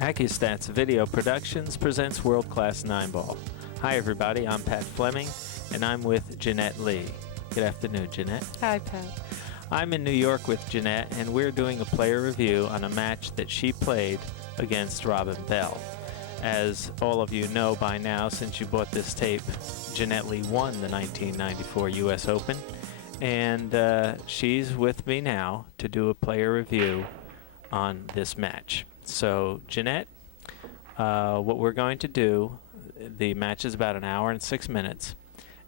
ACCUSTATS Video Productions presents World Class 9-Ball. Hi everybody, I'm Pat Fleming, and I'm with Jeanette Lee. Good afternoon, Jeanette. Hi, Pat. I'm in New York with Jeanette, and we're doing a player review on a match that she played against Robin Bell. As all of you know by now, since you bought this tape, Jeanette Lee won the 1994 U.S. Open, and she's with me now to do a player review on this match. So, Jeanette, what we're going to do, the match is about an hour and 6 minutes,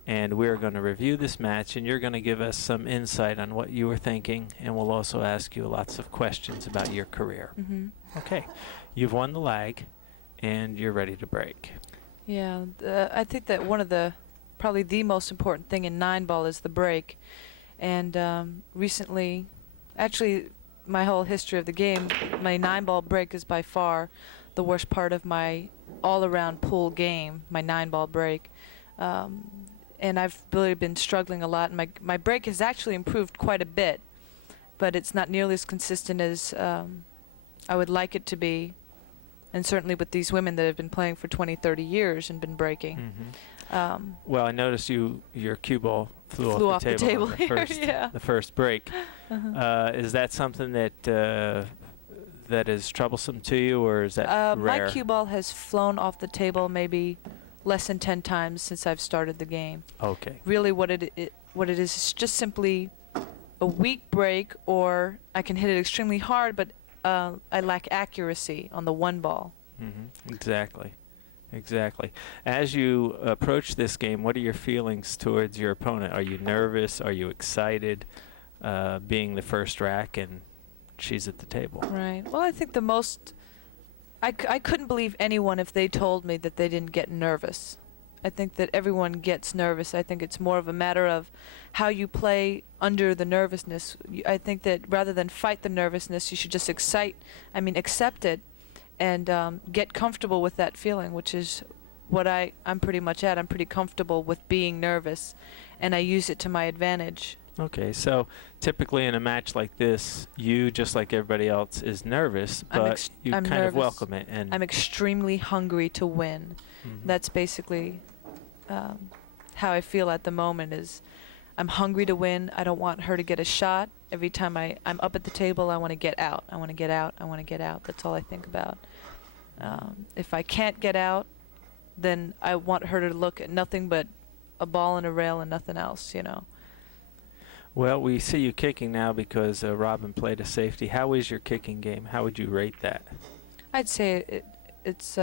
and we're going to review this match, and you're going to give us some insight on what you were thinking, and we'll also ask you lots of questions about your career. Okay, you've won the lag, and you're ready to break. Yeah, I think that one of the, probably the most important thing in 9-ball is the break. And recently, actually, my whole history of the game, my 9-ball break is by far the worst part of my all-around pool game, my 9-ball break. And I've really been struggling a lot. And my break has actually improved quite a bit, but it's not nearly as consistent as I would like it to be. And certainly with these women that have been playing for 20, 30 years and been breaking. Well, I noticed your cue ball flew off the table on the first break. Is that something that that is troublesome to you, or is that rare? My cue ball has flown off the table maybe less than 10 times since I've started the game. Okay. Really, what it is just simply a weak break, or I can hit it extremely hard, but I lack accuracy on the 1 ball. Exactly. Exactly. As you approach this game, what are your feelings towards your opponent? Are you nervous? Are you excited, being the first rack and she's at the table? Right. Well, I think the most, I couldn't believe anyone if they told me that they didn't get nervous. I think that everyone gets nervous. I think it's more of a matter of how you play under the nervousness. I think that rather than fight the nervousness, you should just accept it and get comfortable with that feeling, which is what I'm pretty much at. I'm pretty comfortable with being nervous, and I use it to my advantage. Okay, so typically in a match like this, you, just like everybody else, is nervous, but you kind of welcome it. And I'm extremely hungry to win. That's basically how I feel at the moment. Is I'm hungry to win. I don't want her to get a shot. Every time I'm up at the table, I want to get out. I want to get out. I want to get out. That's all I think about. If I can't get out, then I want her to look at nothing but a ball and a rail and nothing else, you know. Well, we see you kicking now because Robin played a safety. How is your kicking game? How would you rate that? I'd say it's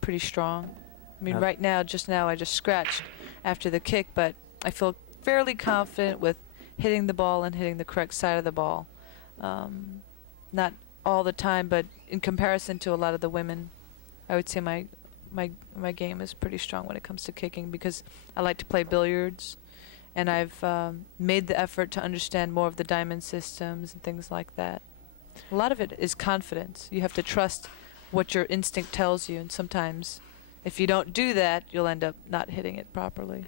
pretty strong. I mean, right now, just now, I just scratched after the kick, but I feel fairly confident with hitting the ball and hitting the correct side of the ball. Not all the time, but in comparison to a lot of the women, I would say my game is pretty strong when it comes to kicking, because I like to play billiards, and I've made the effort to understand more of the diamond systems and things like that. A lot of it is confidence. You have to trust what your instinct tells you, and sometimes if you don't do that, you'll end up not hitting it properly.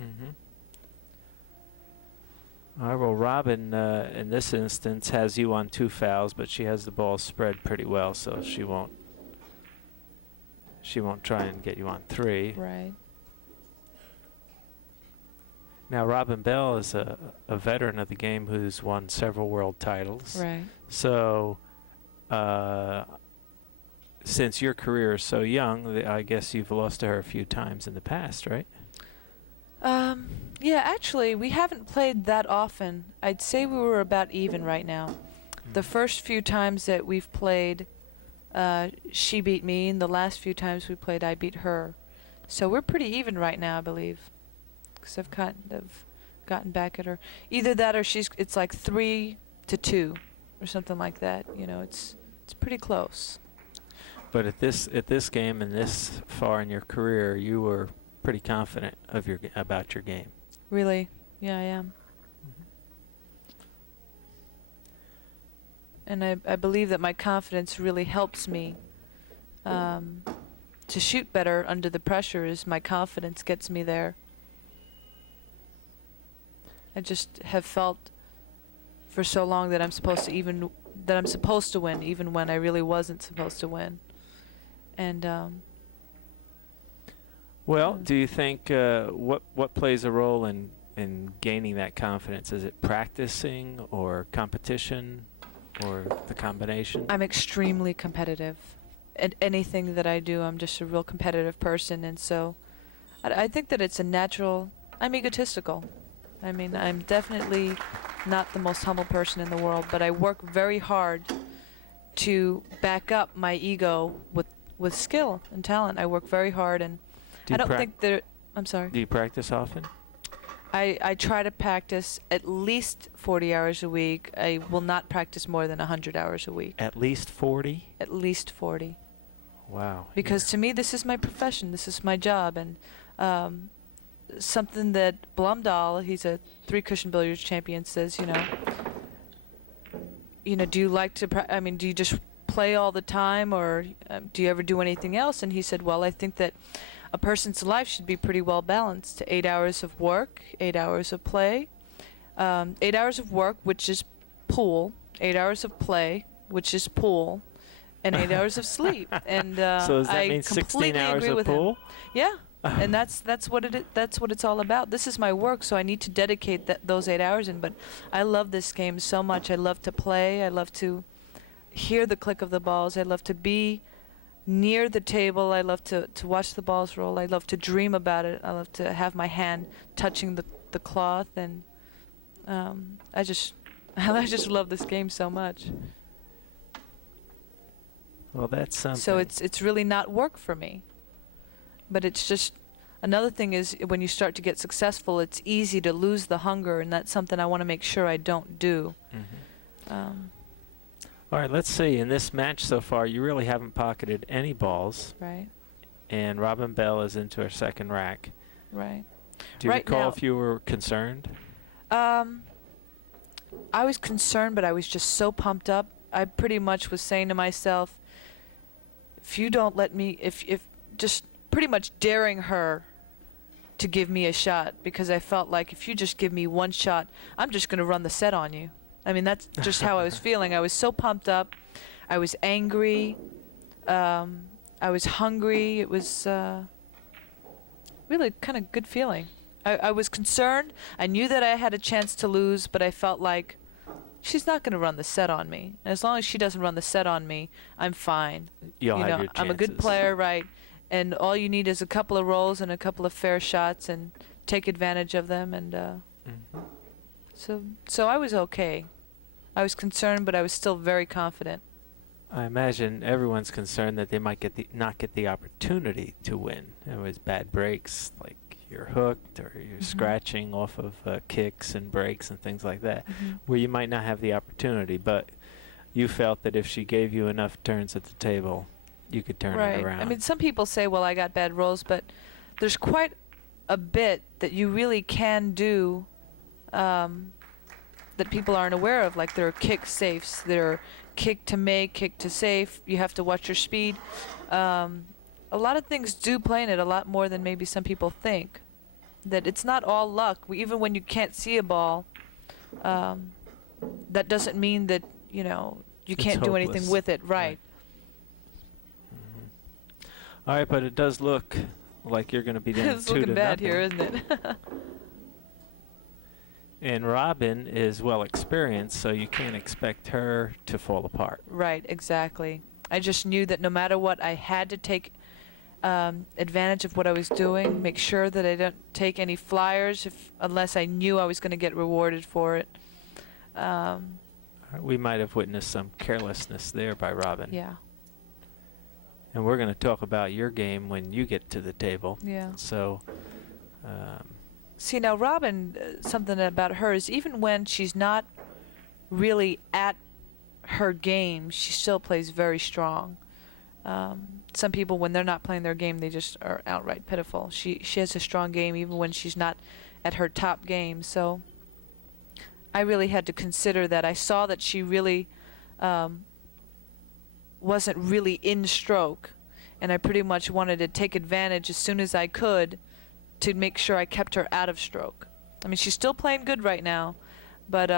All right, well, Robin, in this instance, has you on 2 fouls, but she has the ball spread pretty well, so she won't try and get you on 3. Right. Now, Robin Bell is a veteran of the game who's won several world titles. Right. So, since your career is so young, I guess you've lost to her a few times in the past, right? Yeah, actually, we haven't played that often. I'd say we were about even right now. The first few times that we've played, she beat me, and the last few times we played, I beat her. So we're pretty even right now, I believe, because I've kind of gotten back at her. Either that, or it's like 3-2 or something like that. You know, it's pretty close. But at this game and this far in your career, you were pretty confident of about your game. Really? Yeah, I am. And I believe that my confidence really helps me to shoot better under the pressure. Is my confidence gets me there. I just have felt for so long that I'm supposed to win, even when I really wasn't supposed to win. And Well, do you think what plays a role in gaining that confidence? Is it practicing or competition or the combination? I'm extremely competitive. At anything that I do, I'm just a real competitive person, and so I think that it's a natural. I'm egotistical. I mean, I'm definitely not the most humble person in the world, but I work very hard to back up my ego with skill and talent. I work very hard, and I don't think that. I'm sorry. Do you practice often? I try to practice at least 40 hours a week. I will not practice more than 100 hours a week. At least 40? At least 40. Wow. Because to me, this is my profession. This is my job. And something that Blumdahl, he's a 3-cushion billiards champion, says, do you like to, do you just play all the time, or do you ever do anything else? And he said, well, I think that a person's life should be pretty well balanced. 8 hours of work, 8 hours of play, 8 hours of work, which is pool, 8 hours of play, which is pool, and 8 hours of sleep. And so does that I mean 16 completely hours agree of with pool? him. Yeah. And that's what it's all about. This is my work, so I need to dedicate those 8 hours in. But I love this game so much. I love to play. I love to hear the click of the balls. I love to be near the table. I love to watch the balls roll. I love to dream about it. I love to have my hand touching the cloth, and I just love this game so much. Well, that's something. So it's really not work for me. But it's just, another thing is when you start to get successful, it's easy to lose the hunger, and that's something I want to make sure I don't do. All right, let's see. In this match so far, you really haven't pocketed any balls. Right. And Robin Bell is into her second rack. Right. Do you Right recall now, if you were concerned? I was concerned, but I was just so pumped up. I pretty much was saying to myself, if you don't let me, if just pretty much daring her to give me a shot, because I felt like if you just give me one shot, I'm just going to run the set on you. I mean, that's just how I was feeling. I was so pumped up. I was angry. I was hungry. It was really kind of good feeling. I was concerned. I knew that I had a chance to lose, but I felt like she's not going to run the set on me. And as long as she doesn't run the set on me, I'm fine. You'll have your chances. I'm a good player, right? And all you need is a couple of rolls and a couple of fair shots, and take advantage of them. And so I was okay. I was concerned, but I was still very confident. I imagine everyone's concerned that they might not get the opportunity to win. It was bad breaks, like you're hooked or you're scratching off of kicks and breaks and things like that, where you might not have the opportunity. But you felt that if she gave you enough turns at the table, you could turn it around. I mean, some people say, well, I got bad rolls, but there's quite a bit that you really can do that people aren't aware of. Like there are kick safes, there are kick to make, kick to safe. You have to watch your speed. A lot of things do play in it, a lot more than maybe some people think. That it's not all luck. Even when you can't see a ball, that doesn't mean that you can't do anything with it. Right. All right, but it does look like you're going to be down 2-0. It's looking bad here, isn't it? And Robin is well experienced, so you can't expect her to fall apart. Right, exactly. I just knew that no matter what, I had to take advantage of what I was doing, make sure that I don't take any flyers unless I knew I was going to get rewarded for it. We might have witnessed some carelessness there by Robin. Yeah. And we're going to talk about your game when you get to the table. Yeah. So, see, now Robin, something about her is even when she's not really at her game, she still plays very strong. Some people, when they're not playing their game, they just are outright pitiful. She has a strong game even when she's not at her top game. So I really had to consider that. I saw that she really wasn't really in stroke, and I pretty much wanted to take advantage as soon as I could to make sure I kept her out of stroke. I mean, she's still playing good right now, but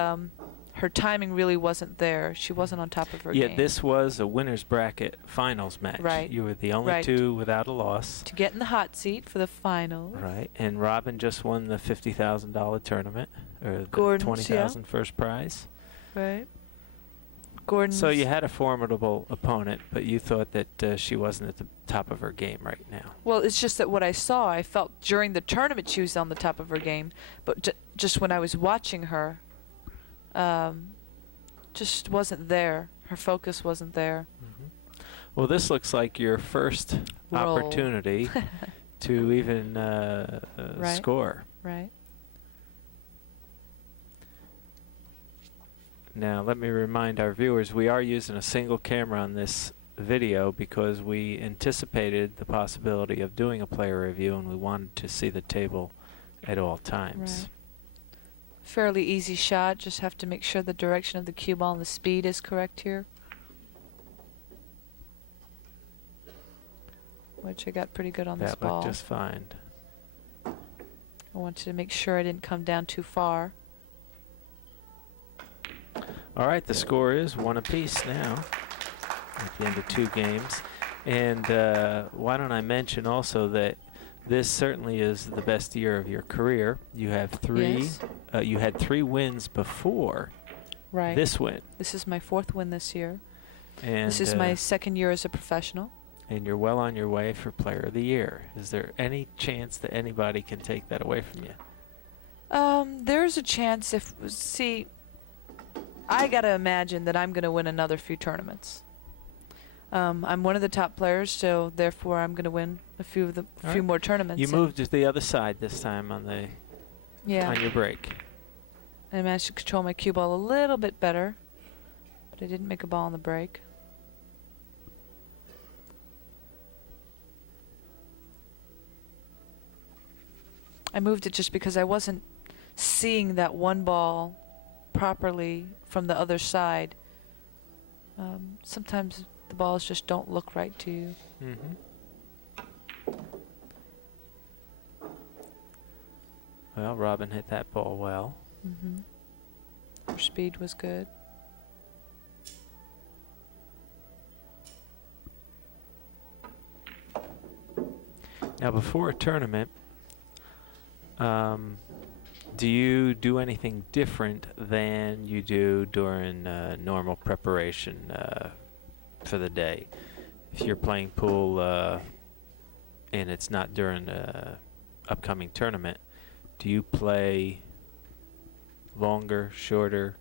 her timing really wasn't there. She wasn't on top of her game. Yeah, this was a winner's bracket finals match. Right. You were the only Right. two without a loss. To get in the hot seat for the finals. Right, and Robin just won the $50,000 tournament, or the Gordon's, $20,000 first prize. Right. Gordon. So you had a formidable opponent, but you thought that she wasn't at the top of her game right now. Well, it's just that what I saw, I felt during the tournament she was on the top of her game, but just when I was watching her, just wasn't there. Her focus wasn't there. Mm-hmm. Well, this looks like your first Roll. opportunity to even Right. score. Right. Now, let me remind our viewers, we are using a single camera on this video because we anticipated the possibility of doing a player review and we wanted to see the table at all times. Right. Fairly easy shot. Just have to make sure the direction of the cue ball and the speed is correct here. Which I got pretty good on this That ball. looked just fine. I wanted to make sure I didn't come down too far. All right, the score is 1 apiece now at the end of 2 games. And why don't I mention also that this certainly is the best year of your career. You have 3. Yes. You had 3 wins before Right. this win. This is my 4th win this year. And This is my 2nd year as a professional. and you're well on your way for Player of the Year. Is there any chance that anybody can take that away from you? There's a chance if, see, I gotta imagine that I'm gonna win another few tournaments. I'm one of the top players, so therefore I'm gonna win a few All right. more tournaments. You moved to the other side this time on the Yeah. on your break. I managed to control my cue ball a little bit better, but I didn't make a ball on the break. I moved it just because I wasn't seeing that one ball properly from the other side. Sometimes the balls just don't look right to you. Mm-hmm. Well, Robin hit that ball well. Mm-hmm. Her speed was good. Now, before a tournament, do you do anything different than you do during normal preparation for the day? If you're playing pool and it's not during an upcoming tournament, do you play longer, shorter?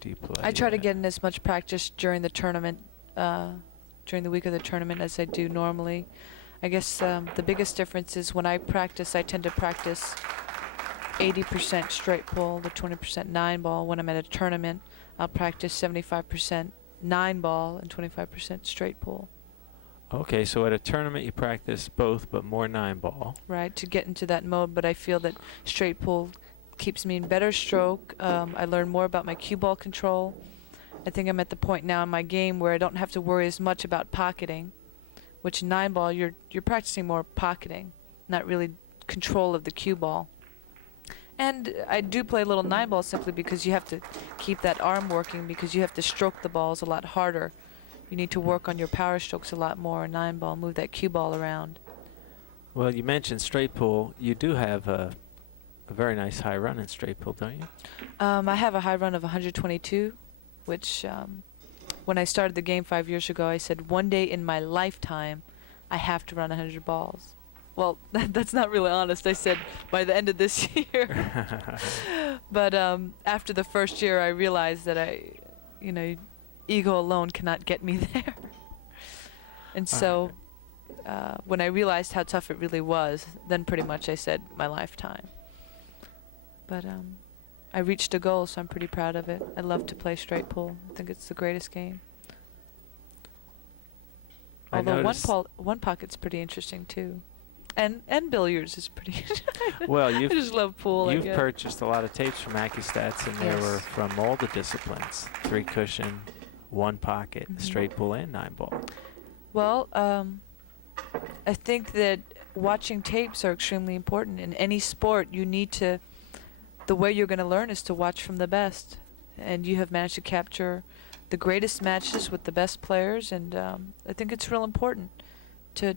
Do you play? I try to get in as much practice during the tournament, during the week of the tournament, as I do normally. I guess the biggest difference is when I practice, I tend to practice 80% straight pull, the 20% 9-ball. When I'm at a tournament, I'll practice 75% 9-ball and 25% straight pull. Okay, so at a tournament you practice both, but more 9-ball. Right, to get into that mode, but I feel that straight pull keeps me in better stroke. I learn more about my cue ball control. I think I'm at the point now in my game where I don't have to worry as much about pocketing, which in 9-ball you're practicing more pocketing, not really control of the cue ball. And I do play a little 9-ball simply because you have to keep that arm working, because you have to stroke the balls a lot harder. You need to work on your power strokes a lot more in 9-ball, move that cue ball around. Well, you mentioned straight pull. You do have a very nice high run in straight pull, don't you? I have a high run of 122, which when I started the game 5 years ago, I said one day in my lifetime I have to run 100 balls. Well, that's not really honest. I said by the end of this year. But after the first year, I realized that ego alone cannot get me there. And so when I realized how tough it really was, then pretty much I said my lifetime. But I reached a goal, so I'm pretty proud of it. I love to play straight pull. I think it's the greatest game. Although one pocket's pretty interesting too. And billiards is pretty. Well, I just love pool. You've purchased a lot of tapes from Accu-Stats, and they Yes. were from all the disciplines: 3 cushion, 1 pocket, Mhm. straight pull, and 9-ball. Well, I think that watching tapes are extremely important. In any sport, you need to. The way you're going to learn is to watch from the best. and you have managed to capture the greatest matches with the best players, and I think it's real important to.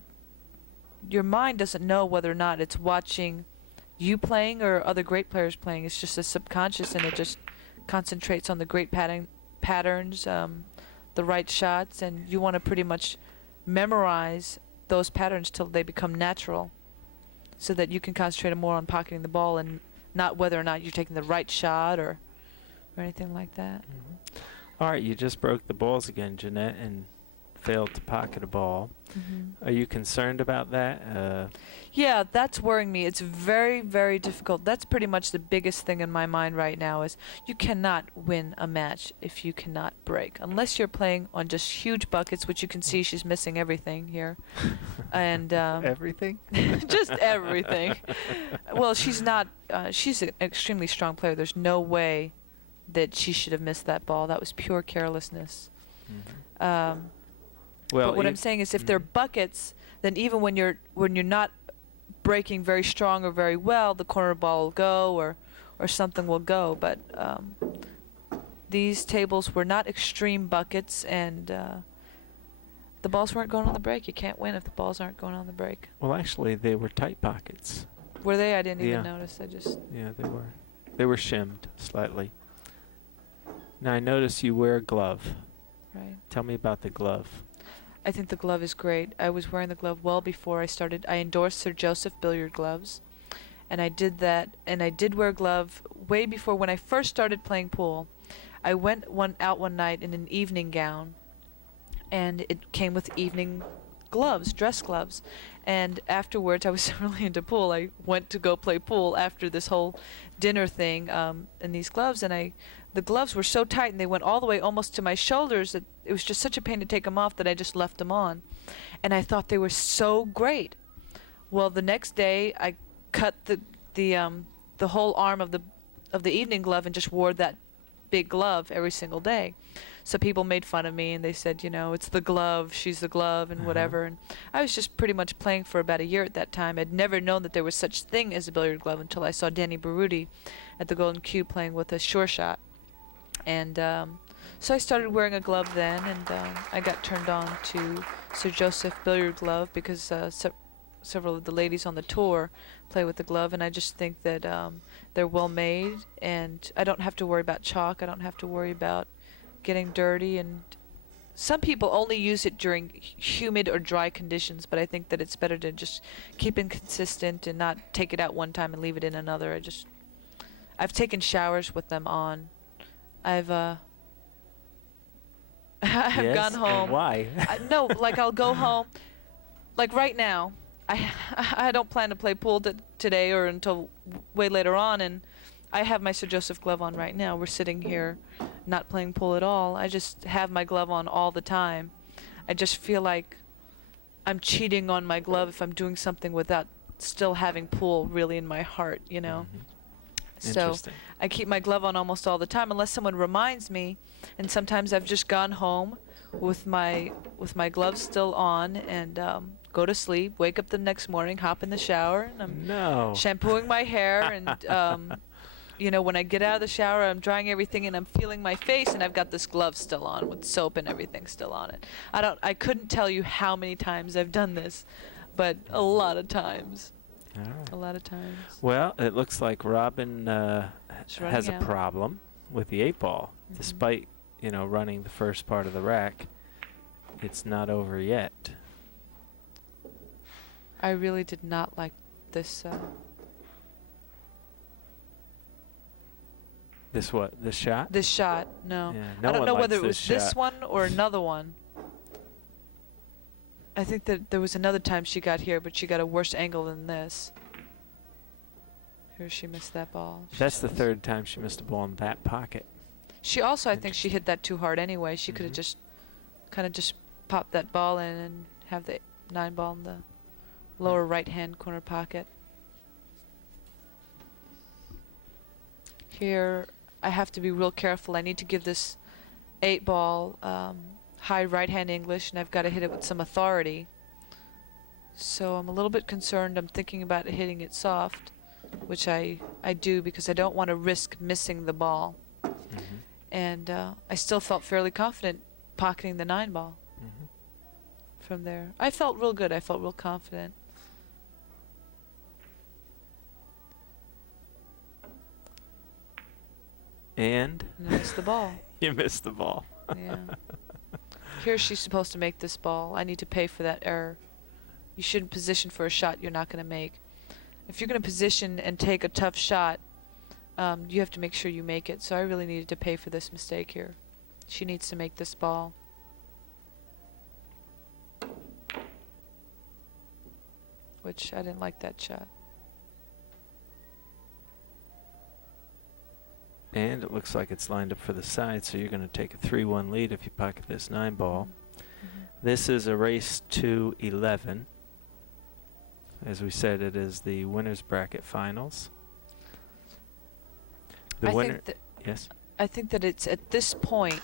Your mind doesn't know whether or not it's watching you playing or other great players playing. It's just a subconscious, and it just concentrates on the great patterns, the right shots, and you want to pretty much memorize those patterns till they become natural, so that you can concentrate more on pocketing the ball and not whether or not you're taking the right shot or anything like that. Mm-hmm. All right, you just broke the balls again, Jeanette, and failed to pocket a ball. Mm-hmm. Are you concerned about that? Yeah, that's worrying me. It's very, very difficult. That's pretty much the biggest thing in my mind right now is you cannot win a match if you cannot break. Unless you're playing on just huge buckets, which you can see she's missing everything here. And everything? just everything. Well, she's not, she's an extremely strong player. There's no way that she should have missed that ball. That was pure carelessness. Mm-hmm. Well, but what I'm saying is if they're buckets, then even when you're not breaking very strong or very well, the corner ball will go or something will go. But these tables were not extreme buckets, and the balls weren't going on the break. You can't win if the balls aren't going on the break. Well, actually, they were tight pockets. Were they? I didn't even notice. Yeah, they were. They were shimmed slightly. Now, I notice you wear a glove. Right. Tell me about the glove. I think the glove is great. I was wearing the glove well before I started. I endorsed Sir Joseph billiard gloves, and I did that. And I did wear a glove way before when I first started playing pool. I went out one night in an evening gown, and it came with evening gloves, dress gloves. And afterwards, I was really into pool. I went to go play pool after this whole dinner thing in these gloves, and the gloves were so tight and they went all the way almost to my shoulders that it was just such a pain to take them off that I just left them on. And I thought they were so great. Well, the next day I cut the whole arm of the evening glove and just wore that big glove every single day. So people made fun of me and they said, you know, it's the glove, she's the glove, and whatever. And I was just pretty much playing for about a year at that time. I'd never known that there was such thing as a billiard glove until I saw Danny Baruti at the Golden Cube playing with a sure shot. And so I started wearing a glove then, and I got turned on to Sir Joseph billiard glove because several of the ladies on the tour play with the glove, and I just think that they're well made, and I don't have to worry about chalk. I don't have to worry about getting dirty. And some people only use it during humid or dry conditions, but I think that it's better to just keep it consistent and not take it out one time and leave it in another. I've taken showers with them on. I've gone home. Why? No, like I'll go home. Like right now, I don't plan to play pool today or until way later on, and I have my Sir Joseph glove on right now. We're sitting here not playing pool at all. I just have my glove on all the time. I just feel like I'm cheating on my glove if I'm doing something without still having pool really in my heart, you know. Mm-hmm. So I keep my glove on almost all the time unless someone reminds me, and sometimes I've just gone home with my gloves still on and go to sleep, wake up the next morning, hop in the shower, and I'm shampooing my hair, and you know, when I get out of the shower, I'm drying everything and I'm feeling my face, and I've got this glove still on with soap and everything still on it. I couldn't tell you how many times I've done this, but a lot of times. Right. A lot of times. Well, it looks like Robin has a problem with the 8-ball. Mm-hmm. Despite, you know, running the first part of the rack, it's not over yet. I really did not like this. This what? This shot? This shot, no. Yeah, no I don't know whether it was this this one or another one. I think that there was another time she got here, but she got a worse angle than this. Here she missed that ball. That's the third time she missed a ball in that pocket. She also, I think she hit that too hard anyway. She could have just kind of just popped that ball in and have the 9 ball in the lower right-hand corner pocket. Here, I have to be real careful. I need to give this 8 ball high right-hand English, and I've got to hit it with some authority. So I'm a little bit concerned. I'm thinking about hitting it soft, which I do because I don't want to risk missing the ball. And I still felt fairly confident pocketing the 9-ball from there. I felt real good. I felt real confident. And I missed the ball. You missed the ball. Yeah. Here she's supposed to make this ball. I need to pay for that error. You shouldn't position for a shot you're not going to make. If you're going to position and take a tough shot, you have to make sure you make it. So I really needed to pay for this mistake here. She needs to make this ball. Which I didn't like that shot. And it looks like it's lined up for the side, so you're going to take a 3-1 lead if you pocket this 9-ball. This is a race to 11. As we said, it is the winner's bracket finals. The winner. Yes. I think that it's at this point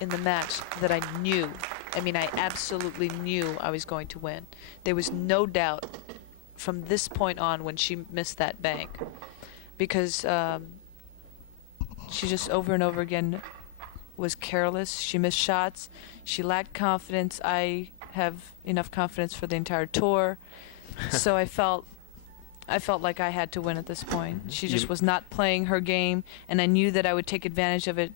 in the match that I knew. I mean, I absolutely knew I was going to win. There was no doubt from this point on when she missed that bank, because she just over and over again was careless. She missed shots. She lacked confidence. I have enough confidence for the entire tour. So I felt like I had to win at this point. She just was not playing her game, and I knew that I would take advantage of it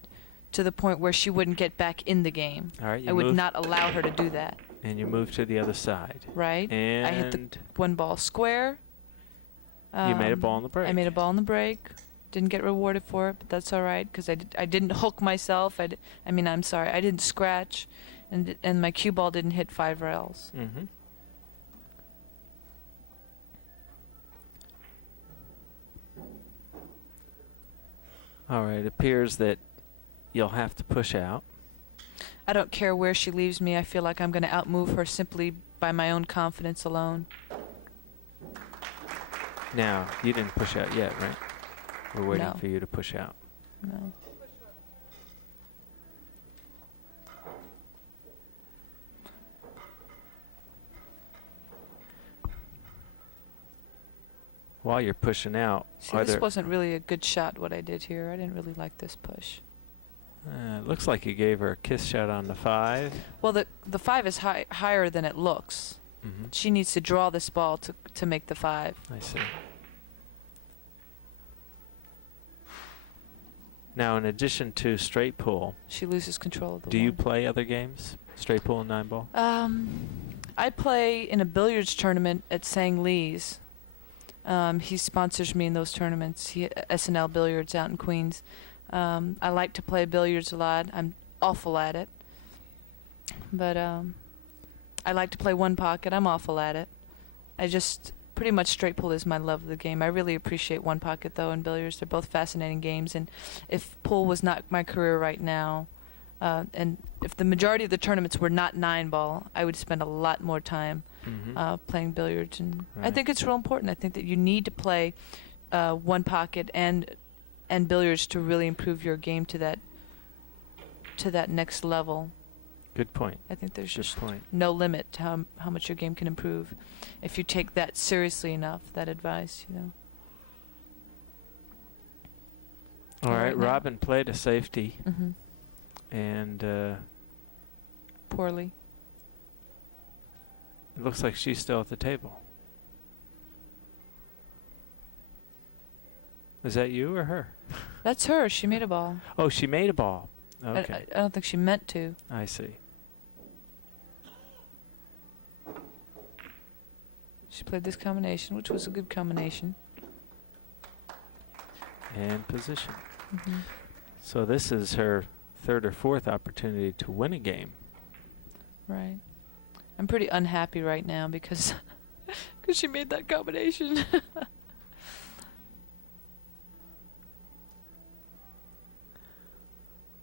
to the point where she wouldn't get back in the game. All right, I would not allow her to do that. And you move to the other side. Right. And I hit the 1-ball square. You made a ball in the break. I made a ball in the break. Didn't get rewarded for it, but that's all right, because I didn't hook myself. I'm sorry, I didn't scratch, and my cue ball didn't hit 5 rails. All right, it appears that you'll have to push out. I don't care where she leaves me. I feel like I'm going to outmove her simply by my own confidence alone. Now, you didn't push out yet, right? We're waiting No. for you to push out. No. While you're pushing out, See, this wasn't really a good shot, what I did here. I didn't really like this push. It looks like you gave her a kiss shot on the 5. Well, the 5 is higher than it looks. She needs to draw this ball to make the 5. I see. Now, in addition to straight pool, She loses control of the do you one. play other games? Straight pool and 9-ball? I play in a billiards tournament at Sang Lee's. He sponsors me in those tournaments. SNL Billiards out in Queens. I like to play billiards a lot. I'm awful at it. But I like to play 1 pocket. I'm awful at it. I just pretty much straight pool is my love of the game. I really appreciate 1 pocket though and billiards. They're both fascinating games. And if pool was not my career right now, and if the majority of the tournaments were not 9-ball, I would spend a lot more time playing billiards. And I think it's real important. I think that you need to play 1 pocket and billiards to really improve your game to that next level. Good point. I think there's Good just point. no limit to how much your game can improve if you take that seriously enough, that advice, you know. All right, Right now. Robin played a safety, and Poorly. it looks like she's still at the table. Is that you or her? That's her. She made a ball. Oh, she made a ball. Okay, I don't think she meant to. I see. She played this combination, which was a good combination. And position. So this is her 3rd or 4th opportunity to win a game. Right. I'm pretty unhappy right now because she made that combination.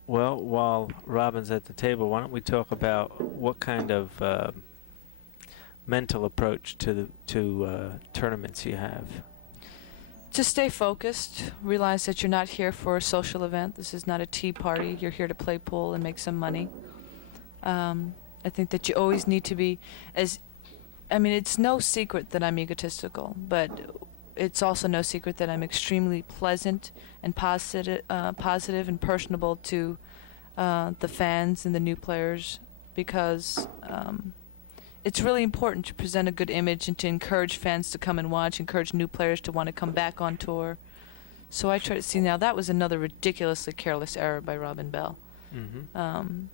Well, while Robin's at the table, why don't we talk about what kind of mental approach to tournaments you have? Just stay focused. Realize that you're not here for a social event. This is not a tea party. You're here to play pool and make some money. I think that you always need to be it's no secret that I'm egotistical, but it's also no secret that I'm extremely pleasant and positive and personable to the fans and the new players, because it's really important to present a good image and to encourage fans to come and watch, encourage new players to want to come back on tour. So I try to see. Now that was another ridiculously careless error by Robin Bell. Mm-hmm.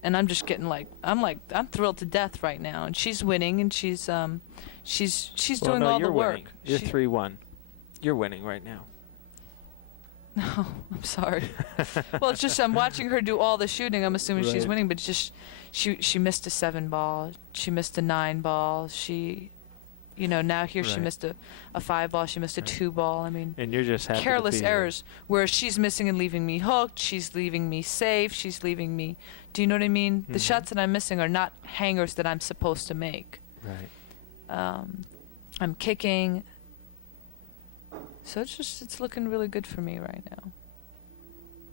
And I'm just getting I'm thrilled to death right now, and she's winning, and she's Well, doing no, all you're the work. winning. You're 3-1. You're winning right now. No, I'm sorry. Well, it's just I'm watching her do all the shooting. I'm assuming she's Right. winning, but it's just she missed a 7 ball. She missed a 9 ball. She, now here she Right. missed a 5 ball. She missed a Right. 2 ball. I mean, And you're just happy careless to be here. errors where she's missing and leaving me hooked. She's leaving me safe. She's leaving me. Do you know what I mean? The Mhm. shots that I'm missing are not hangers that I'm supposed to make. Right. I'm kicking. So it's looking really good for me right now.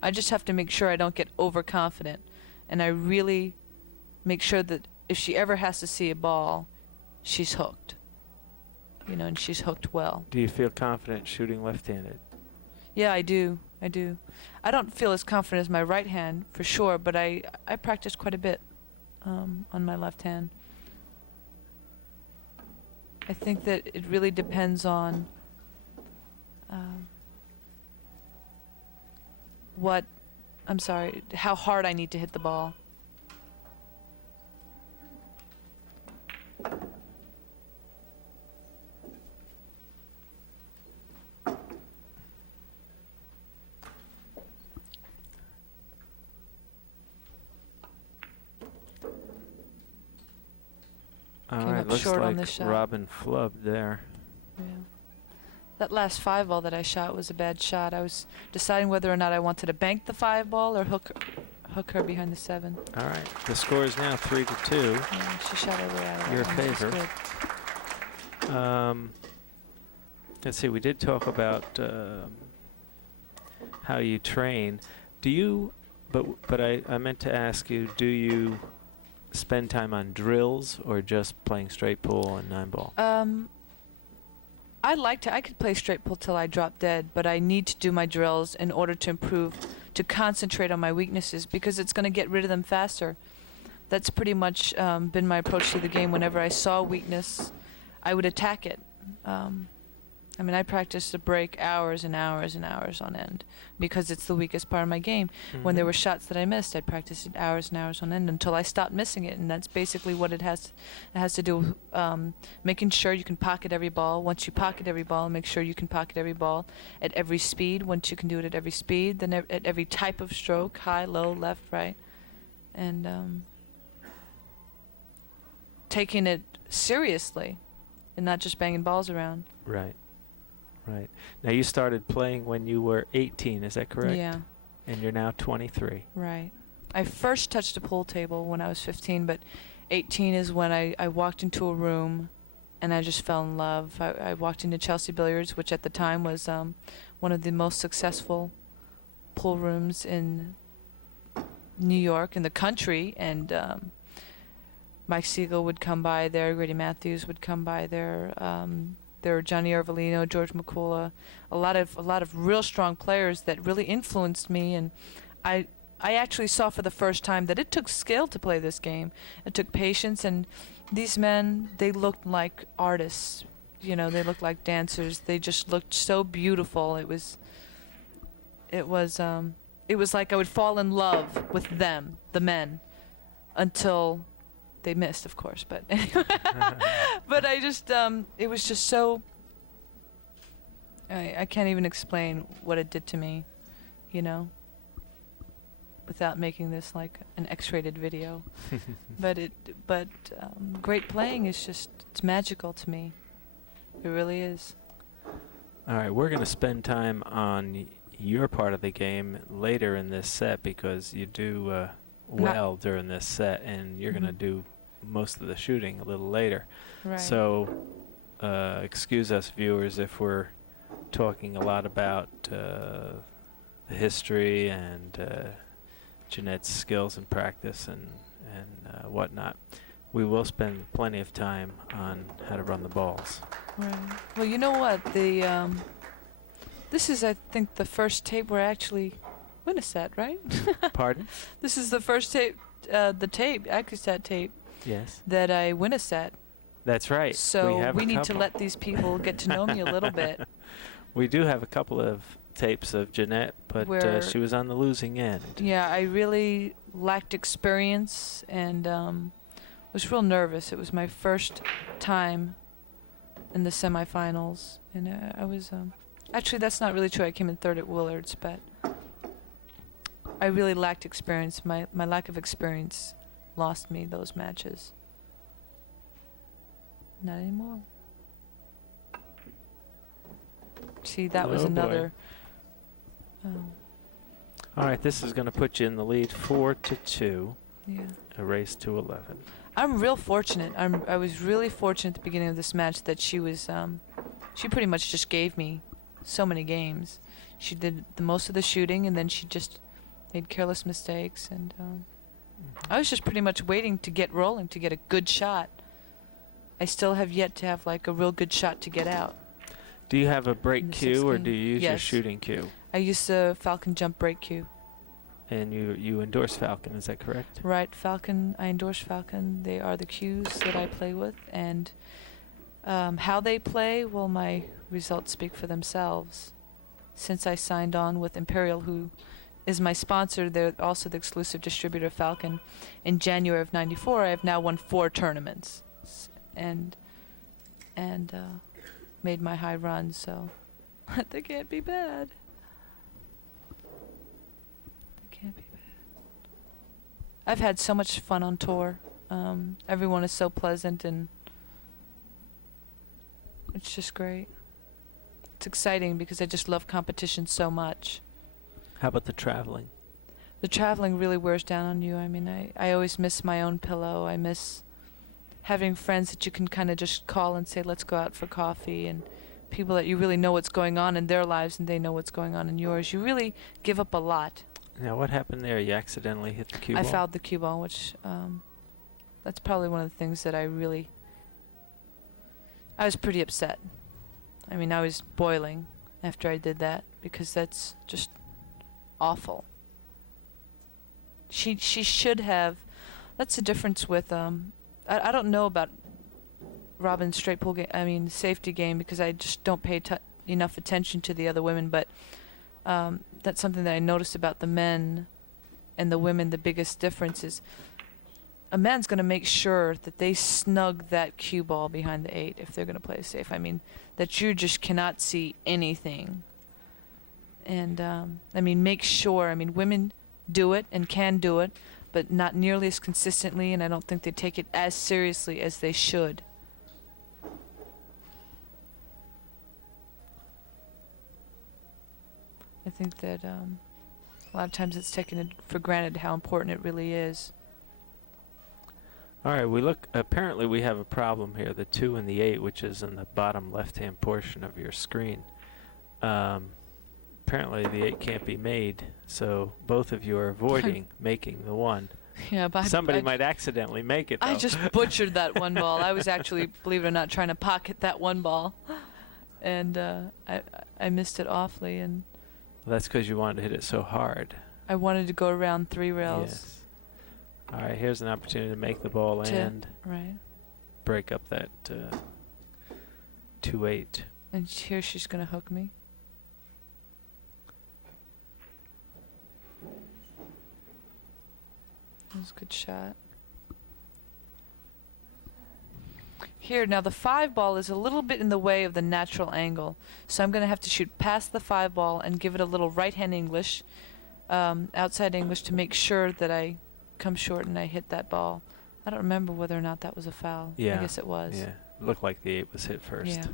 I just have to make sure I don't get overconfident, and I really make sure that if she ever has to see a ball, she's hooked. And she's hooked well. Do you feel confident shooting left-handed? Yeah, I do. I don't feel as confident as my right hand, for sure, but I practice quite a bit on my left hand. I think that it really depends on how hard I need to hit the ball. All Came right, up looks short on like this shot. Robin flubbed there. Yeah. That last 5 ball that I shot was a bad shot. I was deciding whether or not I wanted to bank the 5 ball or hook her behind the 7. All right, the score is now 3-2. Yeah, she shot her way out of Your that one, which was favor. good. Let's see, we did talk about how you train. Do you, but I meant to ask you, do you spend time on drills or just playing straight pool and 9-ball? I could play straight pull till I drop dead, but I need to do my drills in order to improve, to concentrate on my weaknesses, because it's going to get rid of them faster. That's pretty much been my approach to the game. Whenever I saw weakness, I would attack it. I practiced the break hours and hours and hours on end because it's the weakest part of my game. When there were shots that I missed, I'd practice it hours and hours on end until I stopped missing it, and that's basically what it has to do with making sure you can pocket every ball. Once you pocket every ball, make sure you can pocket every ball at every speed. Once you can do it at every speed, then at every type of stroke, high, low, left, right, and taking it seriously and not just banging balls around. Right. Right. Now, you started playing when you were 18, is that correct? Yeah. And you're now 23. Right. I first touched a pool table when I was 15, but 18 is when I walked into a room and I just fell in love. I walked into Chelsea Billiards, which at the time was one of the most successful pool rooms in New York, in the country, and Mike Siegel would come by there, Grady Matthews would come by there. There were Johnny Arbolino, George McCullough, a lot of real strong players that really influenced me, and I actually saw for the first time that it took skill to play this game. It took patience, and these men, they looked like artists. They looked like dancers. They just looked so beautiful. It was like I would fall in love with them, the men, until they missed, of course, but but I just it was just so I can't even explain what it did to me, without making this like an X-rated video. but great playing is it's magical to me. It really is. All right, we're going to spend time on your part of the game later in this set because you do well during this set, and you're going to do most of the shooting a little later. Right. So excuse us, viewers, if we're talking a lot about the history and Jeanette's skills and practice and whatnot. we will spend plenty of time on how to run the balls. Right. Well, you know what? This is, I think, the first tape where I actually win a set, right? Pardon? This is the first tape, the tape, ACCUSTAT tape, Yes. that I win a set. That's right. So we need to let these people get to know me a little bit. We do have a couple of tapes of Jeanette, but she was on the losing end. Yeah, I really lacked experience and was real nervous. It was my first time in the semifinals, and I was actually, that's not really true. I came in third at Willards, but I really lacked experience. My lack of experience lost me those matches. Not anymore. See, that was another. All right, this is going to put you in the lead 4-2. Yeah. A race to 11. I'm real fortunate. I was really fortunate at the beginning of this match that she was. She pretty much just gave me so many games. She did the most of the shooting, and then she just made careless mistakes, and I was just pretty much waiting to get rolling, to get a good shot. I still have yet to have like a real good shot to get out. Do you have a break cue, or do you use your Yes. shooting cue? I use the Falcon jump break cue. And you endorse Falcon, is that correct? Right, Falcon. I endorse Falcon. They are the cues that I play with, and how they play, well, my results speak for themselves. Since I signed on with Imperial, who is my sponsor, they're also the exclusive distributor of Falcon. In January of '94, I have now won 4 tournaments, and made my high run. So they can't be bad. They can't be bad. I've had so much fun on tour. Everyone is so pleasant, and it's just great. It's exciting because I just love competition so much. How about the traveling? The traveling really wears down on you. I mean, I always miss my own pillow. I miss having friends that you can kind of just call and say, let's go out for coffee, and people that you really know what's going on in their lives and they know what's going on in yours. You really give up a lot. Now, what happened there? You accidentally hit the cue ball? I fouled the cue ball, which that's probably one of the things that I was pretty upset. I mean, I was boiling after I did that because that's just awful. She should have. That's the difference with I don't know about Robin's straight pool game. I mean, safety game, because I just don't pay enough attention to the other women. But that's something that I noticed about the men and the women. The biggest difference is a man's going to make sure that they snug that cue ball behind the 8 if they're going to play safe. I mean, that you just cannot see anything. And I mean, make sure. I mean, women do it and can do it, but not nearly as consistently, and I don't think they take it as seriously as they should. I think that a lot of times it's taken for granted how important it really is. All right, apparently we have a problem here, the 2 and the 8, which is in the bottom left-hand portion of your screen. Apparently the 8 can't be made, so both of you are avoiding making the 1. Yeah, but somebody might accidentally make it, though. I just butchered that 1 ball. I was actually, believe it or not, trying to pocket that 1 ball, and I missed it awfully. And well, that's because you wanted to hit it so hard. I wanted to go around 3 rails. Yes. All right, here's an opportunity to make the ball and break up that 2-8. And here she's going to hook me. That was a good shot. Here, now the 5 ball is a little bit in the way of the natural angle, so I'm going to have to shoot past the 5 ball and give it a little right-hand English, outside English, to make sure that I come short and I hit that ball. I don't remember whether or not that was a foul. Yeah. I guess it was. Yeah, looked like the 8 was hit first. Yeah.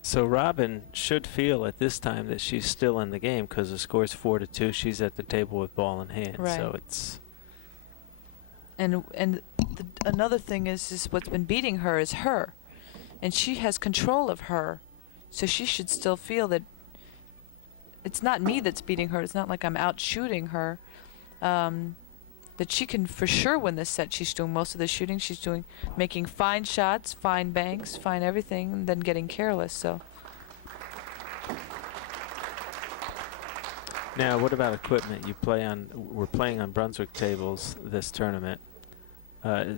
So Robin should feel at this time that she's still in the game because the score's 4-2. She's at the table with ball in hand. Right. So it's. And another thing is what's been beating her is her, and she has control of her, so she should still feel that it's not me that's beating her. It's not like I'm out shooting her. that she can for sure win this set. She's doing most of the shooting. She's making fine shots, fine banks, fine everything, and then getting careless. So. Now, what about equipment? We're playing on Brunswick tables this tournament. Do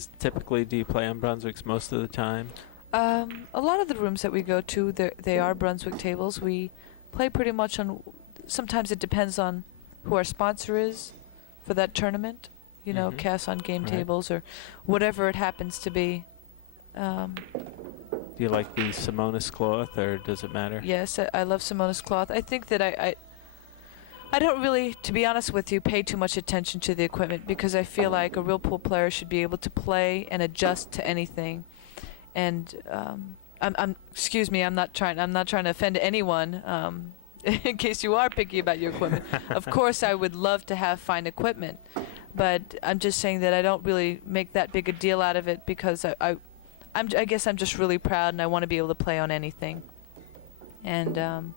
you play on Brunswicks most of the time? A lot of the rooms that we go to, they are Brunswick tables. We play pretty much on. Sometimes it depends on who our sponsor is for that tournament. You know, Cass on game tables or whatever it happens to be. Do you like the Simonis cloth, or does it matter? Yes, I love Simonis cloth. I think that I don't really, to be honest with you, pay too much attention to the equipment because I feel like a real pool player should be able to play and adjust to anything. And excuse me, I'm not trying to offend anyone. In case you are picky about your equipment, of course I would love to have fine equipment, but I'm just saying that I don't really make that big a deal out of it because I guess I'm just really proud and I want to be able to play on anything. And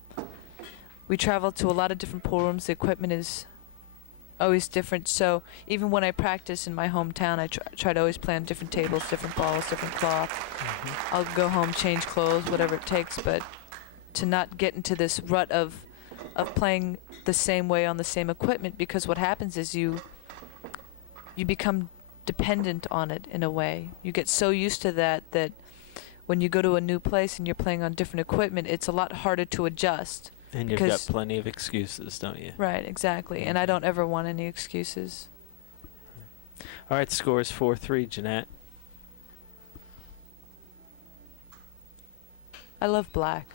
we travel to a lot of different pool rooms. The equipment is always different. So even when I practice in my hometown, I try to always play on different tables, different balls, different cloth. I'll go home, change clothes, whatever it takes. But to not get into this rut of playing the same way on the same equipment, because what happens is you become dependent on it in a way. You get so used to that when you go to a new place and you're playing on different equipment, it's a lot harder to adjust. And you've got plenty of excuses, don't you? Right, exactly. And I don't ever want any excuses. All right, score is 4-3, Jeanette. I love black.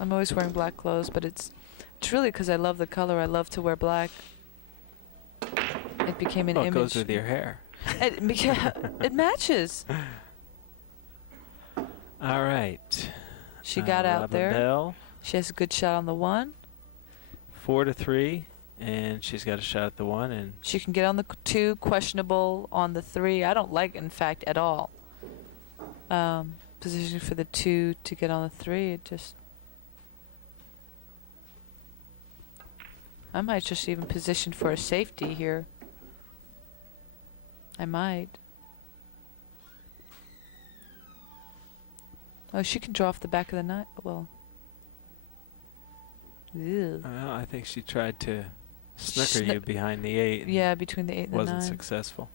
I'm always wearing black clothes, but it's really because I love the color. I love to wear black. It became an image. It goes with your hair. It matches. All right. She got out Robin there. Bell, She has a good shot on the 1. 4-3, and she's got a shot at the 1, and she can get on the 2, questionable on the 3. I don't like, in fact, at all. Position for the 2 to get on the 3. I might just even position for a safety here. I might. Oh, she can draw off the back of the 9. Well. Ew. I think she tried to snooker you behind the 8. Yeah, between the 8 and the 9. Wasn't successful.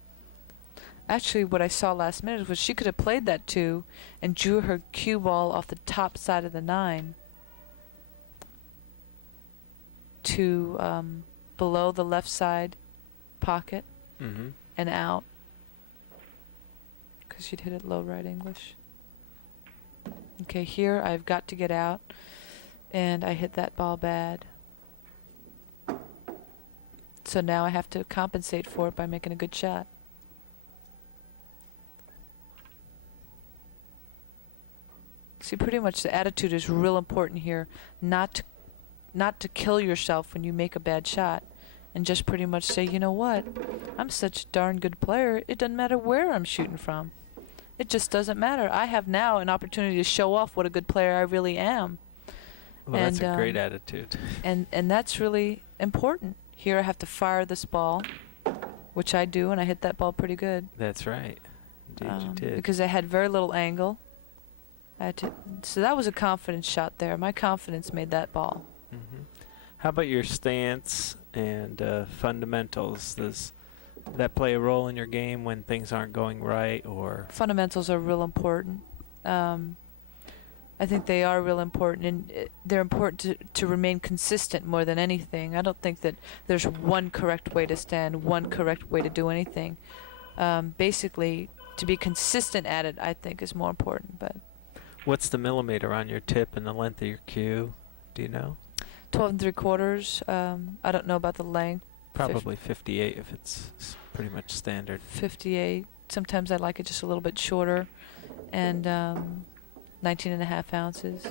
Actually, what I saw last minute was she could have played that 2 and drew her cue ball off the top side of the 9 to below the left side pocket and out, because she'd hit it low right English. Okay, here I've got to get out, and I hit that ball bad. So now I have to compensate for it by making a good shot. See, pretty much the attitude is real important here. Not to kill yourself when you make a bad shot, and just pretty much say, you know what, I'm such a darn good player, it doesn't matter where I'm shooting from. It just doesn't matter. I have now an opportunity to show off what a good player I really am. Well, that's a great attitude. And that's really important. Here I have to fire this ball, which I do, and I hit that ball pretty good. That's right. Indeed, you did. Because I had very little angle. So that was a confidence shot there. My confidence made that ball. How about your stance and fundamentals? Does that play a role in your game when things aren't going right, or? Fundamentals are real important. I think they are real important, and they're important to remain consistent more than anything. I don't think that there's one correct way to stand, one correct way to do anything. Basically, to be consistent at it, I think, is more important. But what's the millimeter on your tip and the length of your cue? Do you know? 12 3/4. I don't know about the length. Probably 58 if it's pretty much standard. 58. Sometimes I like it just a little bit shorter. And 19.5 ounces.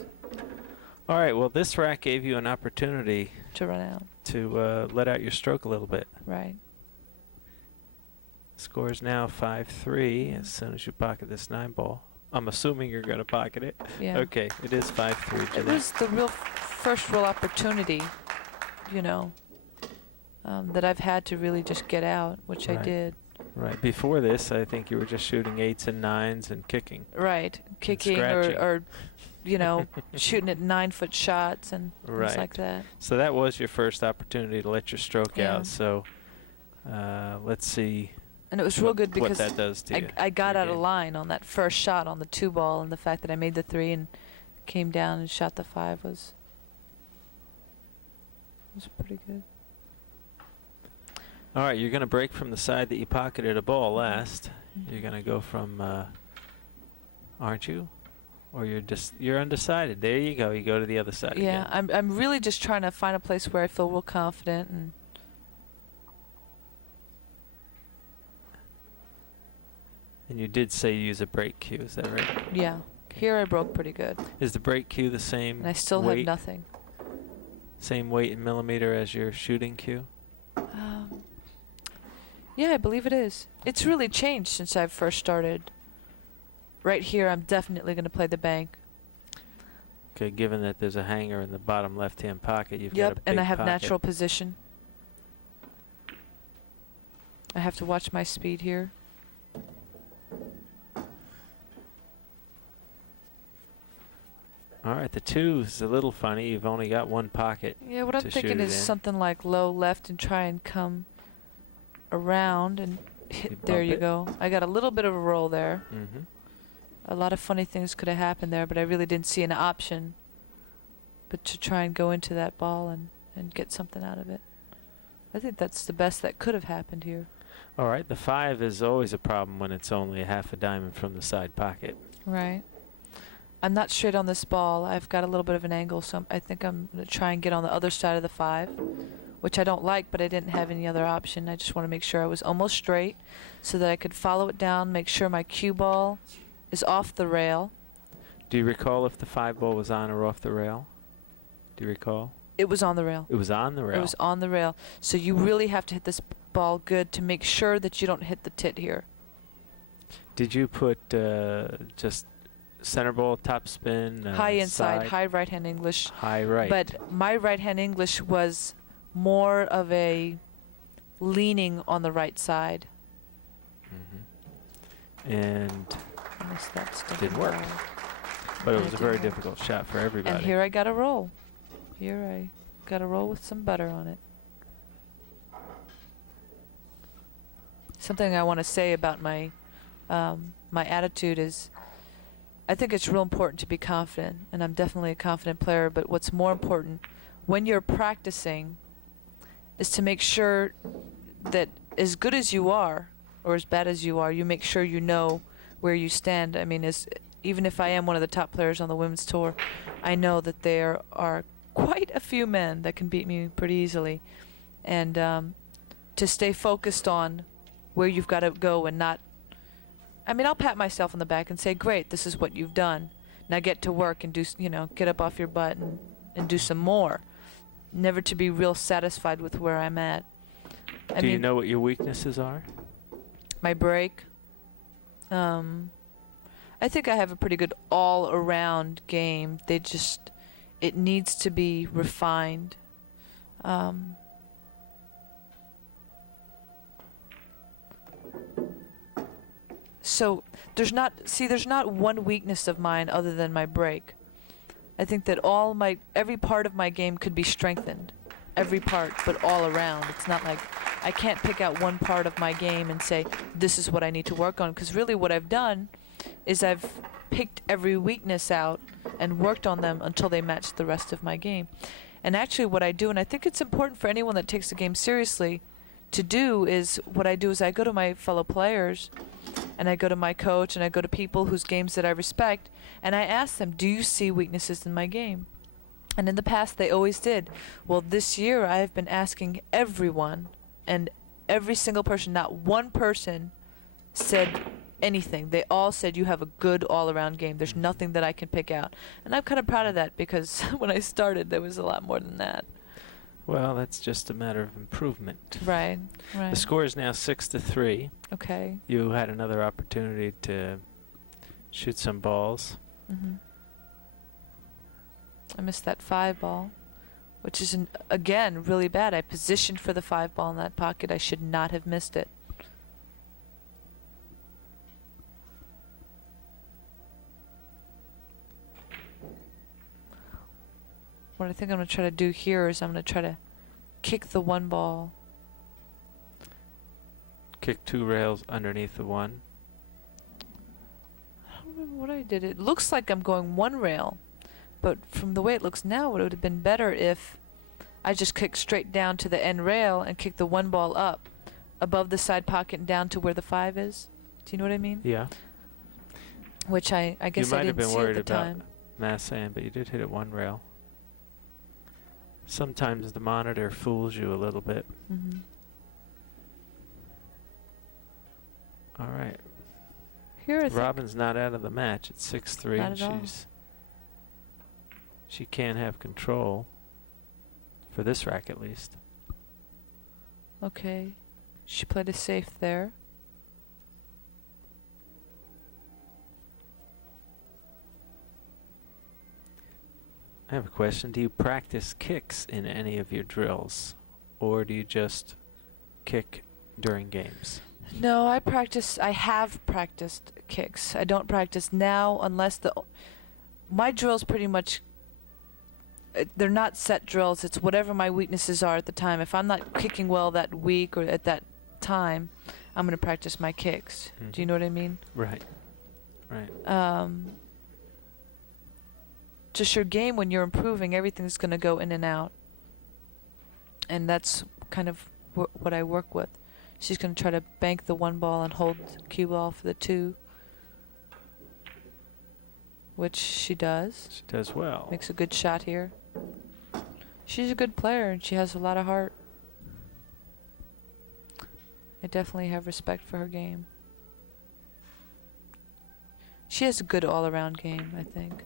All right. Well, this rack gave you an opportunity to run out. To let out your stroke a little bit. Right. Score is now 5-3 as soon as you pocket this 9 ball. I'm assuming you're going to pocket it. Yeah. Okay. It is 5-3. It was the first real opportunity, you know. that I've had to really just get out, which I did. Right. Before this, I think you were just shooting 8s and 9s and kicking. Right. Kicking or you know, shooting at 9-foot shots and things like that. So that was your first opportunity to let your stroke out. So let's see. And it was real good because what that does to you. I got out of line on that first shot on the 2-ball, and the fact that I made the 3 and came down and shot the 5 was pretty good. All right, you're going to break from the side that you pocketed a ball last. You're going to go from, aren't you? Or you're undecided. There you go. You go to the other side again. I'm really just trying to find a place where I feel real confident. And you did say you use a break cue, is that right? Yeah. Here I broke pretty good. Is the break cue the same And I still have nothing. Same weight in millimeter as your shooting cue? Yeah, I believe it is. It's really changed since I first started. Right here, I'm definitely going to play the bank. Okay, given that there's a hanger in the bottom left-hand pocket, you've got a big and I have pocket. natural position. I have to watch my speed here. All right, the 2 is a little funny. You've only got one pocket. Yeah, what I'm thinking is something like low left and try and come around and hit. There you go. I got a little bit of a roll there. A lot of funny things could have happened there, but I really didn't see an option but to try and go into that ball and get something out of it. I think that's the best that could have happened here. All right, the 5 is always a problem when it's only a half a diamond from the side pocket. Right. I'm not straight on this ball. I've got a little bit of an angle, so I think I'm going to try and get on the other side of the 5, which I don't like, but I didn't have any other option. I just want to make sure I was almost straight so that I could follow it down, make sure my cue ball is off the rail. Do you recall if the 5 ball was on or off the rail? Do you recall? It was on the rail. It was on the rail. It was on the rail. So you really have to hit this ball good to make sure that you don't hit the tit here. Did you put just center ball, top spin, high inside, side? high right-hand English. High right. But my right-hand English was more of a leaning on the right side. And that didn't work. But it was a very difficult shot for everybody. And here I got a roll. Here I got a roll with some butter on it. Something I want to say about my my attitude is I think it's real important to be confident, and I'm definitely a confident player, but what's more important when you're practicing is to make sure that as good as you are or as bad as you are, you make sure you know where you stand. I mean, even if I am one of the top players on the women's tour, I know that there are quite a few men that can beat me pretty easily. And to stay focused on where you've got to go and not, I mean, I'll pat myself on the back and say, great, this is what you've done. Now get to work and do, get up off your butt and do some more. Never to be real satisfied with where I'm at. Do you know what your weaknesses are? My break. I think I have a pretty good all-around game. It needs to be refined. So there's not one weakness of mine other than my break. I think that every part of my game could be strengthened. Every part, but all around. It's not like I can't pick out one part of my game and say, this is what I need to work on. Because really what I've done is I've picked every weakness out and worked on them until they match the rest of my game. And actually what I do, and I think it's important for anyone that takes the game seriously to do, is what I do is I go to my fellow players and I go to my coach and I go to people whose games that I respect and I ask them, do you see weaknesses in my game? And in the past they always did. Well, this year I have been asking everyone, and every single person, not one person said anything. They all said you have a good all-around game. There's nothing that I can pick out. And I'm kind of proud of that because when I started there was a lot more than that. Well, that's just a matter of improvement. Right, right. The score is now 6-3. Okay. You had another opportunity to shoot some balls. I missed that 5 ball, which is, again, really bad. I positioned for the 5 ball in that pocket. I should not have missed it. What I think I'm going to try to do here is I'm going to try to kick the 1 ball. Kick 2 rails underneath the 1. I don't remember what I did. It looks like I'm going 1 rail, but from the way it looks now, it would have been better if I just kicked straight down to the end rail and kicked the 1 ball up above the side pocket and down to where the 5 is. Do you know what I mean? Yeah. Which I guess I didn't see at the time. You might have been worried about Massan, but you did hit it 1 rail. Sometimes the monitor fools you a little bit. Mm-hmm. All right. Here I Robin's not out of the match. It's 6-3, Not and at all. she can have control for this rack at least. Okay. She played a safe there. I have a question. Do you practice kicks in any of your drills, or do you just kick during games? No, I have practiced kicks. I don't practice now unless my drills pretty much, they're not set drills. It's whatever my weaknesses are at the time. If I'm not kicking well that week or at that time, I'm going to practice my kicks. Mm-hmm. Do you know what I mean? Right. Right. Just your game, when you're improving, everything's going to go in and out. And that's kind of what I work with. She's going to try to bank the 1 ball and hold the cue ball for the 2, which she does. She does well. Makes a good shot here. She's a good player, and she has a lot of heart. I definitely have respect for her game. She has a good all-around game, I think.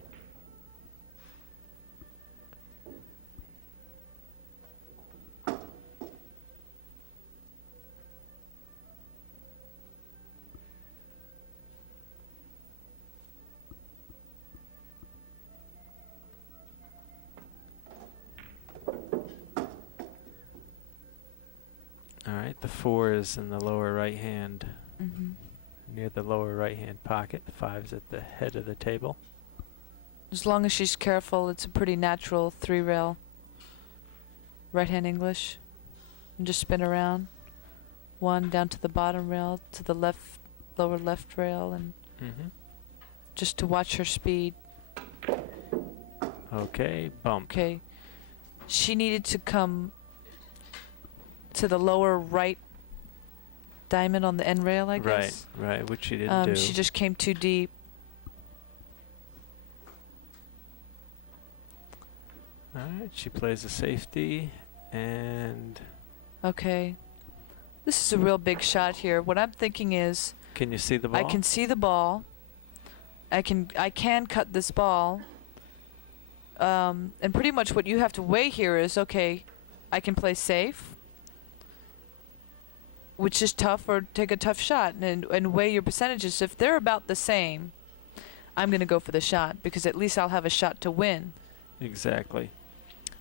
All right, the 4 is in the lower right hand, near the lower right hand pocket. The 5's at the head of the table. As long as she's careful, it's a pretty natural 3-rail right-hand English. And just spin around. 1 down to the bottom rail, to the lower left rail, and just to watch her speed. Okay, bump. Okay. She needed to come to the lower right diamond on the end rail, I guess. Right, which she didn't do. She just came too deep. All right, she plays a safety, and... Okay. This is a real big shot here. What I'm thinking is... Can you see the ball? I can see the ball. I can cut this ball. And pretty much what you have to weigh here is, okay, I can play safe, which is tough, or take a tough shot, and weigh your percentages. If they're about the same, I'm going to go for the shot, because at least I'll have a shot to win. Exactly.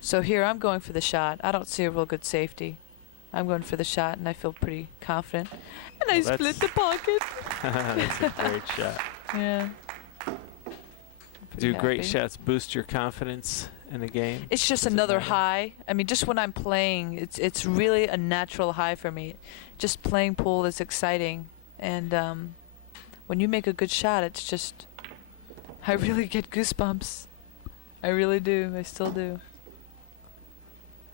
So here I'm going for the shot. I don't see a real good safety. I'm going for the shot, and I feel pretty confident. And I split the pocket. That's a great shot. Yeah. Do great shots boost your confidence in the game? It's just another high. I mean, just when I'm playing, it's really a natural high for me. Just playing pool is exciting, and when you make a good shot, it's just, I really get goosebumps. I really do. I still do.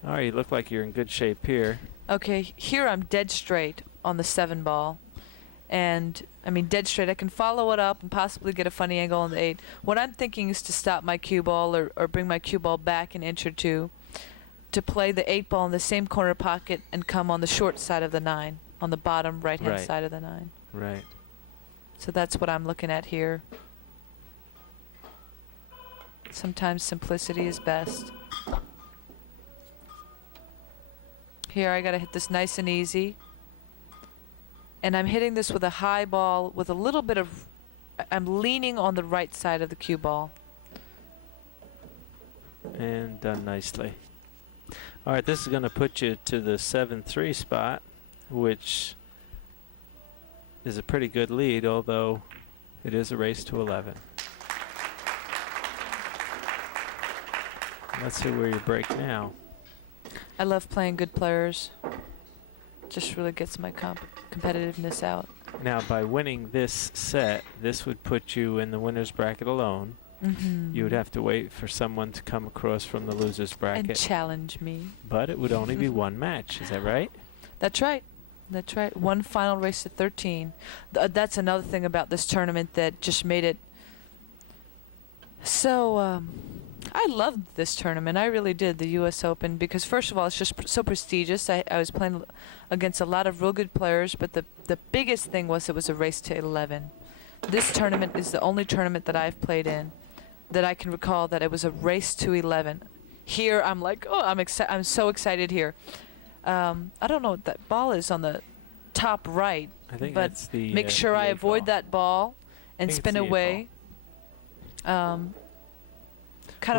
All right, you look like you're in good shape here. Okay, here I'm dead straight on the 7 ball. And, I mean, dead straight. I can follow it up and possibly get a funny angle on the 8. What I'm thinking is to stop my cue ball or bring my cue ball back an inch or 2 to play the 8 ball in the same corner pocket and come on the short side of the 9, on the bottom right-hand side of the 9. Right. So that's what I'm looking at here. Sometimes simplicity is best. Here I gotta hit this nice and easy. And I'm hitting this with a high ball with a little bit of, I'm leaning on the right side of the cue ball. And done nicely. All right, this is going to put you to the 7-3 spot, which is a pretty good lead, although it is a race to 11. Let's see where you break now. I love playing good players. Just really gets my competitiveness out. Now, by winning this set, this would put you in the winner's bracket alone. You would have to wait for someone to come across from the loser's bracket. And challenge me. But it would only be one match. Is that right? That's right. That's right. One final race to 13. That's another thing about this tournament that just made it so... I loved this tournament. I really did, the U.S. Open, because first of all, it's just so prestigious. I was playing against a lot of real good players, but the biggest thing was it was a race to 11. This tournament is the only tournament that I've played in that I can recall that it was a race to 11. Here, I'm like, oh, I'm so excited here. I don't know what that ball is on the top right, I think but that's the make sure I avoid ball. that ball and spin away. Kind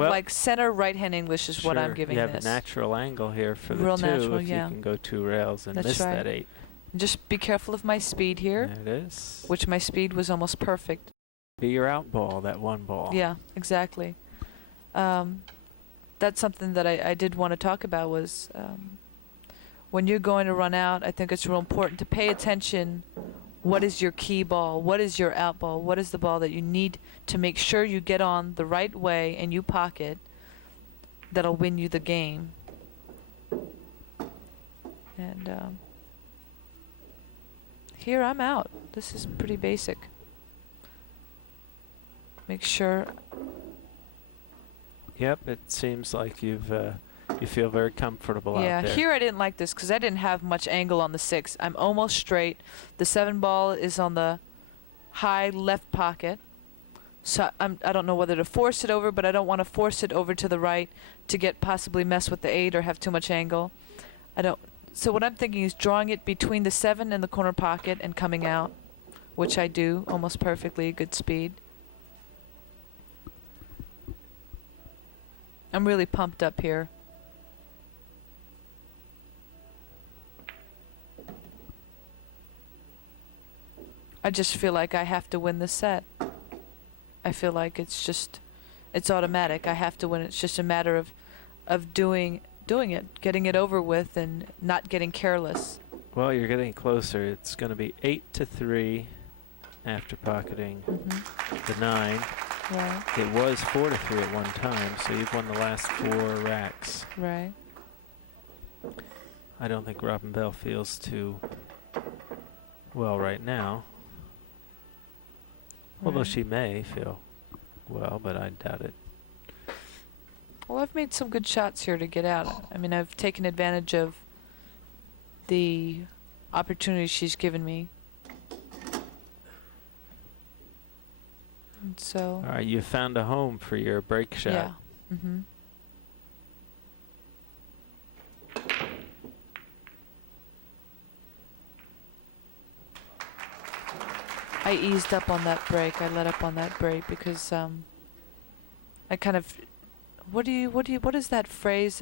of like center right-hand English is what I'm giving you have this. a natural angle here for the Real two natural, if yeah. you can go 2 rails and That's miss right. that 8. Just be careful of my speed here, There it is. which my speed was almost perfect. Be your out ball, that one ball. Yeah, exactly. That's something that I did want to talk about was when you're going to run out, I think it's real important to pay attention. What is your key ball? What is your out ball? What is the ball that you need to make sure you get on the right way and you pocket that'll win you the game? And here I'm out. This is pretty basic. Make sure. Yep, it seems like you feel very comfortable out there. Yeah, here I didn't like this because I didn't have much angle on the 6. I'm almost straight. The 7 ball is on the high left pocket. So I don't know whether to force it over, but I don't want to force it over to the right to get possibly mess with the 8 or have too much angle. So what I'm thinking is drawing it between the 7 and the corner pocket and coming out, which I do almost perfectly, good speed. I'm really pumped up here. I just feel like I have to win this set. I feel like it's automatic. I have to win. It's just a matter of doing it, getting it over with, and not getting careless. Well, you're getting closer. It's going to be 8-3 after pocketing the 9. Right. It was 4-3 at one time, so you've won the last 4 racks. Right. I don't think Robin Bell feels too well right now. Although she may feel well, but I doubt it. Well, I've made some good shots here to get out. I mean, I've taken advantage of the opportunity she's given me. And so. All right, you found a home for your break shot. Yeah. I eased up on that break. I let up on that break because I kind of what is that phrase?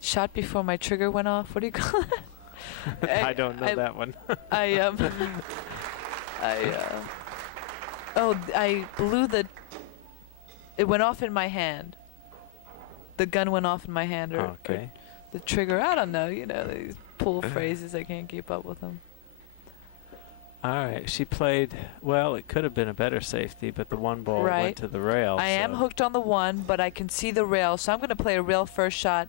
Shot before my trigger went off. What do you call it? I don't know that one. I blew it went off in my hand. The gun went off in my hand, or the trigger. I don't know. You know, these pull phrases. I can't keep up with them. All right, she played, well, it could have been a better safety, but the 1 ball went to the rail. I am hooked on the 1, but I can see the rail, so I'm going to play a rail first shot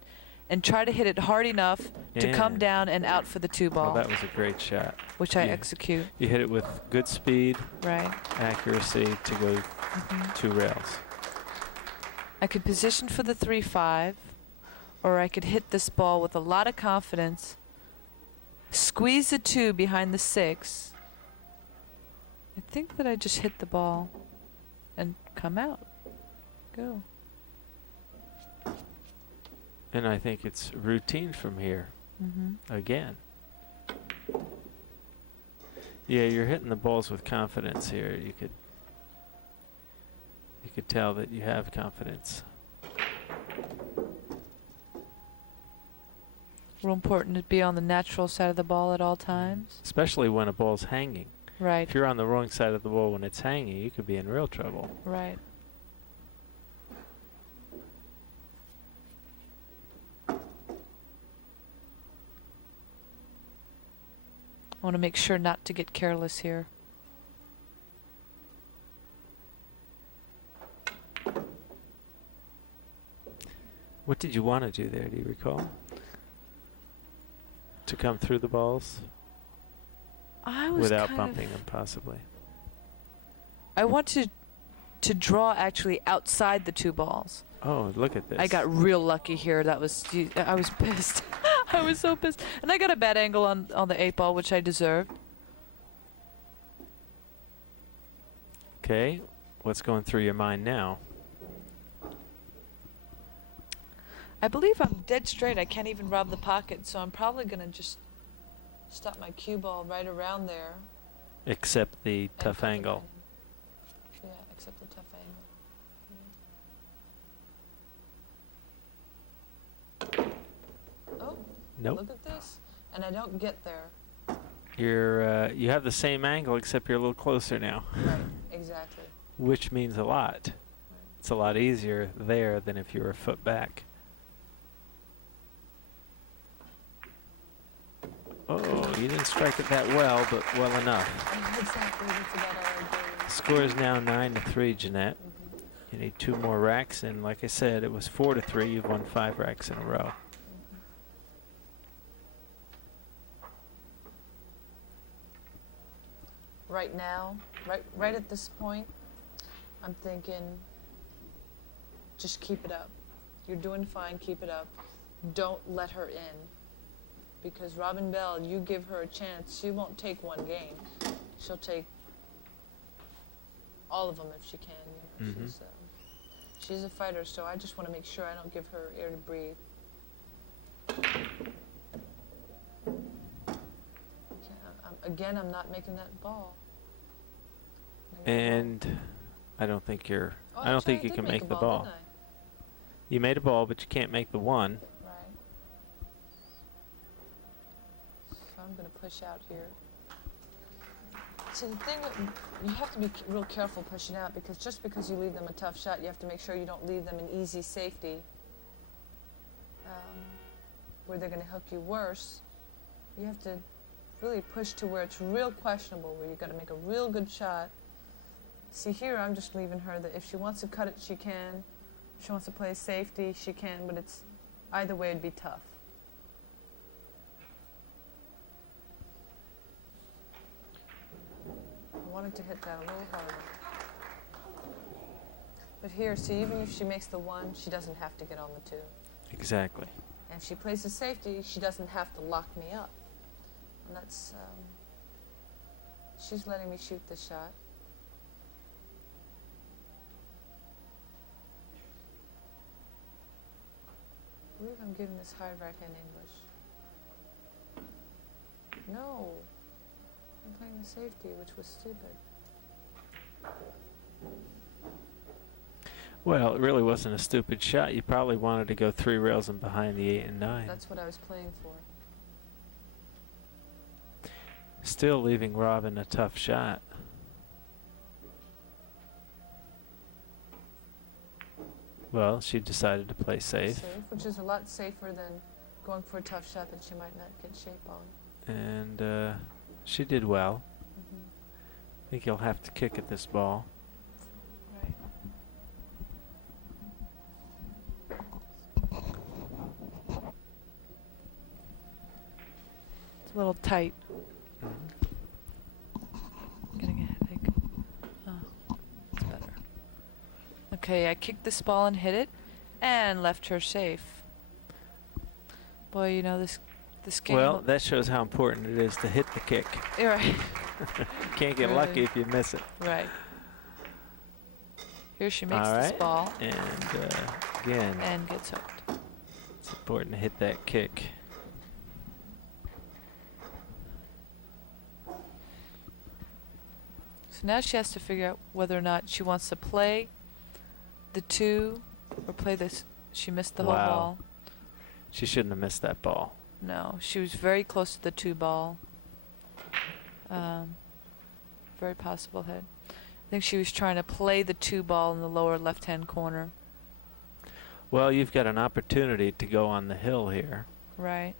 and try to hit it hard enough to come down and out for the 2 ball. Well, that was a great shot. Which I execute. You hit it with good speed, right, accuracy to go 2 rails. I could position for the 3-5, or I could hit this ball with a lot of confidence, squeeze the 2 behind the 6. I think that I just hit the ball and come out. Go. And I think it's routine from here. Again. Yeah, you're hitting the balls with confidence here. You could tell that you have confidence. Real important to be on the natural side of the ball at all times. Especially when a ball's hanging. Right. If you're on the wrong side of the ball when it's hanging, you could be in real trouble. Right. I want to make sure not to get careless here. What did you want to do there, do you recall? To come through the balls? I was Without kind bumping of them, possibly. I wanted to draw actually outside the two balls. Oh, look at this. I got real lucky here. That was, I was pissed. I was so pissed. And I got a bad angle on the 8 ball, which I deserved. Okay, what's going through your mind now? I believe I'm dead straight. I can't even rob the pocket, so I'm probably going to just stop my cue ball right around there. Except the and tough put the angle. man in. Yeah, except the tough angle. Oh, Nope. look at this. And I don't get there. You have the same angle, except you're a little closer now. Right, exactly. Which means a lot. Right. It's a lot easier there than if you were a foot back. Oh, you didn't strike it that well, but well enough. Exactly, that's about all I do. Score is now 9-3, Jeanette. You need 2 more racks, and like I said, it was 4-3. You've won 5 racks in a row. Right now, right at this point, I'm thinking, just keep it up. You're doing fine, keep it up. Don't let her in. Because Robin Bell, you give her a chance, she won't take one game. She'll take all of them if she can. You know, she's a fighter, so I just want to make sure I don't give her air to breathe. Again, I'm not making that ball. And I don't think you're. Oh, I don't think you did can make the a ball. didn't I? You made a ball, but you can't make the one. Right. So I'm going to push out here. See, the thing, you have to be real careful pushing out, because just because you leave them a tough shot, you have to make sure you don't leave them an easy safety where they're going to hook you worse. You have to really push to where it's real questionable, where you've got to make a real good shot. See, here I'm just leaving her that if she wants to cut it, she can. If she wants to play safety, she can, but it's either way it'd be tough. I wanted to hit that a little harder. But here, see, even if she makes the 1, she doesn't have to get on the 2. Exactly. And if she plays the safety, she doesn't have to lock me up. And that's, she's letting me shoot the shot. I believe I'm giving this high right-hand English. No, I'm playing the safety, which was stupid. Well, it really wasn't a stupid shot. You probably wanted to go 3 rails and behind the 8 and 9. That's what I was playing for. Still leaving Robin a tough shot. Well, she decided to play safe. Which is a lot safer than going for a tough shot that she might not get shape on. And she did well. I think you'll have to kick at this ball. Right. It's a little tight. Getting a headache. Oh, it's better. Okay, I kicked this ball and hit it, and left her safe. Boy, you know, this game. Well, that shows how important it is to hit the kick. You're right. Can't get lucky if you miss it. Right. Here she makes All this right. ball. And again, And gets hooked. it's important to hit that kick. So now she has to figure out whether or not she wants to play the 2 or play this. She missed the whole Wow. ball. She shouldn't have missed that ball. No, she was very close to the 2 ball. Very possible hit. I think she was trying to play the 2 ball in the lower left-hand corner. Well, you've got an opportunity to go on the hill here. Right.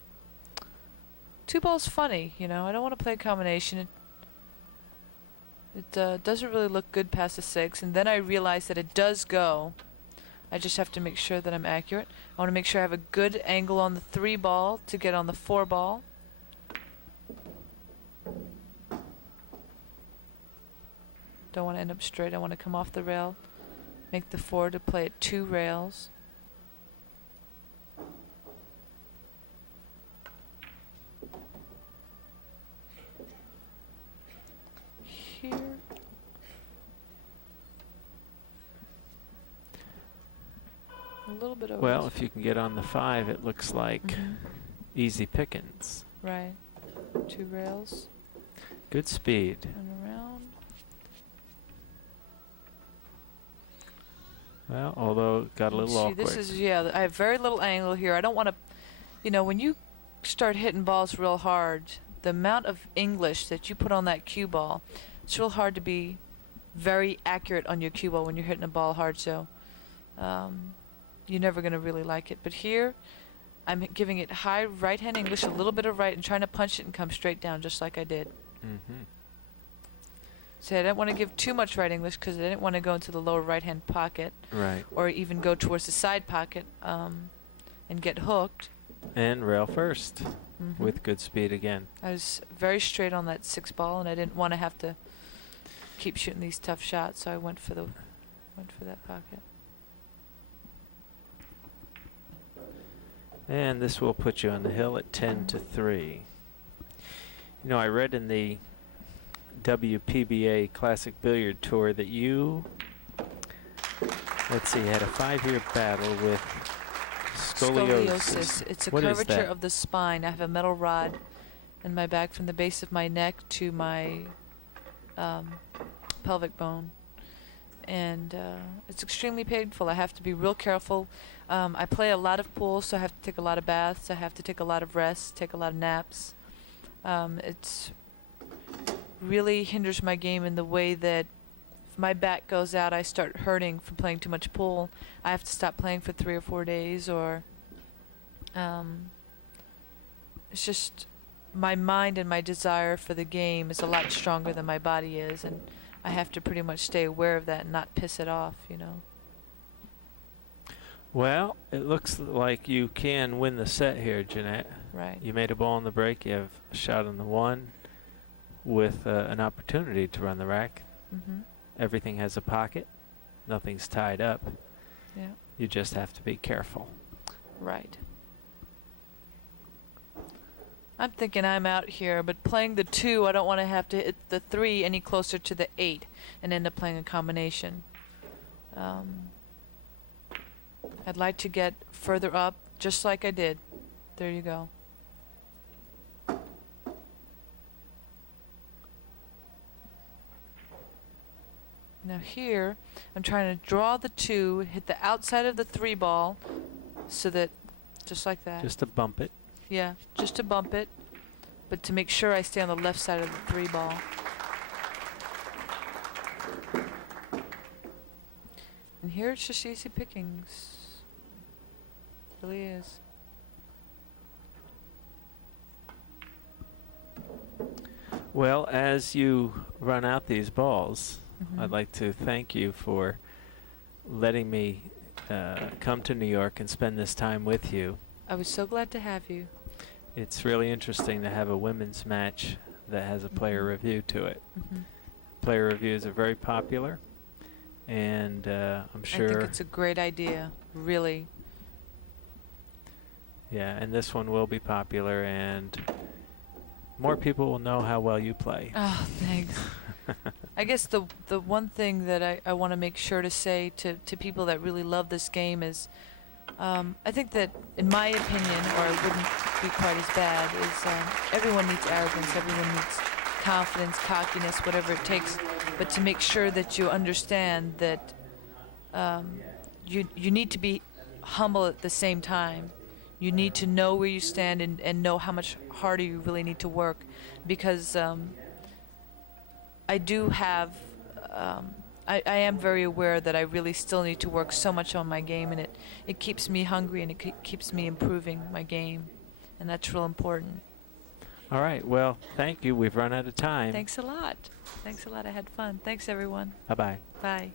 2 ball's funny, you know. I don't want to play a combination. It doesn't really look good past the 6, and then I realize that it does go. I just have to make sure that I'm accurate. I want to make sure I have a good angle on the 3 ball to get on the 4 ball. Don't want to end up straight. I want to come off the rail, make the 4 to play at 2 rails. Here. A little bit over. Well, if you can get on the 5, it looks like easy pickings. Right. 2 rails. Good speed. And around. Well, although it got a little awkward. This is, yeah, I have very little angle here. I don't want to, you know, when you start hitting balls real hard, the amount of English that you put on that cue ball, it's real hard to be very accurate on your cue ball when you're hitting a ball hard, so you're never going to really like it. But here, I'm giving it high right-hand English, a little bit of right, and trying to punch it and come straight down just like I did. So I didn't want to give too much right English because I didn't want to go into the lower right-hand pocket. Right. Or even go towards the side pocket and get hooked. And rail first with good speed again. I was very straight on that 6 ball, and I didn't want to have to keep shooting these tough shots, so I went for that pocket. And this will put you on the hill at 10-3. You know, I read in the WPBA Classic Billiard Tour that you, let's see, had a 5-year battle with scoliosis. It's a What is curvature that? of the spine. I have a metal rod in my back from the base of my neck to my pelvic bone. And it's extremely painful. I have to be real careful. I play a lot of pool, so I have to take a lot of baths. I have to take a lot of rests, take a lot of naps. It's really hinders my game in the way that if my back goes out, I start hurting from playing too much pool. I have to stop playing for 3 or 4 days, or it's just my mind and my desire for the game is a lot stronger than my body is, and I have to pretty much stay aware of that and not piss it off, you know. Well, it looks like you can win the set here, Jeanette. Right. You made a ball on the break. You have a shot on the 1 with an opportunity to run the rack. Everything has a pocket. Nothing's tied up. Yeah. You just have to be careful. Right. I'm thinking I'm out here, but playing the 2, I don't want to have to hit the 3 any closer to the 8 and end up playing a combination. I'd like to get further up, just like I did. There you go. Now here, I'm trying to draw the 2, hit the outside of the 3 ball, so that, just like that. Just to bump it. Yeah, just to bump it, but to make sure I stay on the left side of the 3 ball. And here it's just easy pickings. It really is. Well, as you run out these balls, I'd like to thank you for letting me come to New York and spend this time with you. I was so glad to have you. It's really interesting to have a women's match that has a player review to it. Player reviews are very popular, and I'm sure... I think it's a great idea, really. Yeah, and this one will be popular, and more people will know how well you play. Oh, thanks. I guess the one thing that I want to make sure to say to people that really love this game is, I think that, in my opinion, or it wouldn't be quite as bad, is everyone needs arrogance, everyone needs confidence, cockiness, whatever it takes, but to make sure that you understand that you need to be humble at the same time. You need to know where you stand and know how much harder you really need to work, because I do have, I am very aware that I really still need to work so much on my game, and it keeps me hungry, and it keeps me improving my game, and that's real important. All right. Well, thank you. We've run out of time. Thanks a lot. Thanks a lot. I had fun. Thanks, everyone. Bye-bye. Bye.